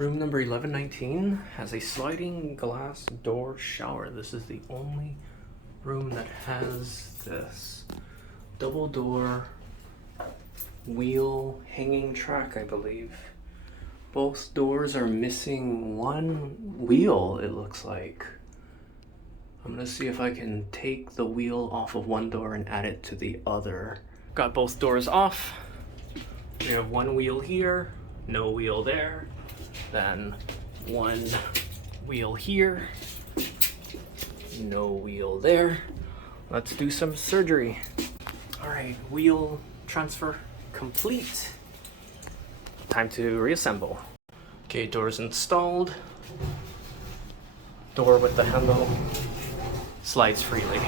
Room number 1119 has a sliding glass door shower. This is the only room that has this double door wheel hanging track, I believe. Both doors are missing one wheel, it looks like. I'm gonna see if I can take the wheel off of one door and add it to the other. Got both doors off. We have one wheel here, no wheel there. Then one wheel here, no wheel there. Let's do some surgery. All right, wheel transfer complete. Time to reassemble. Okay, doors installed. Door with the handle slides freely.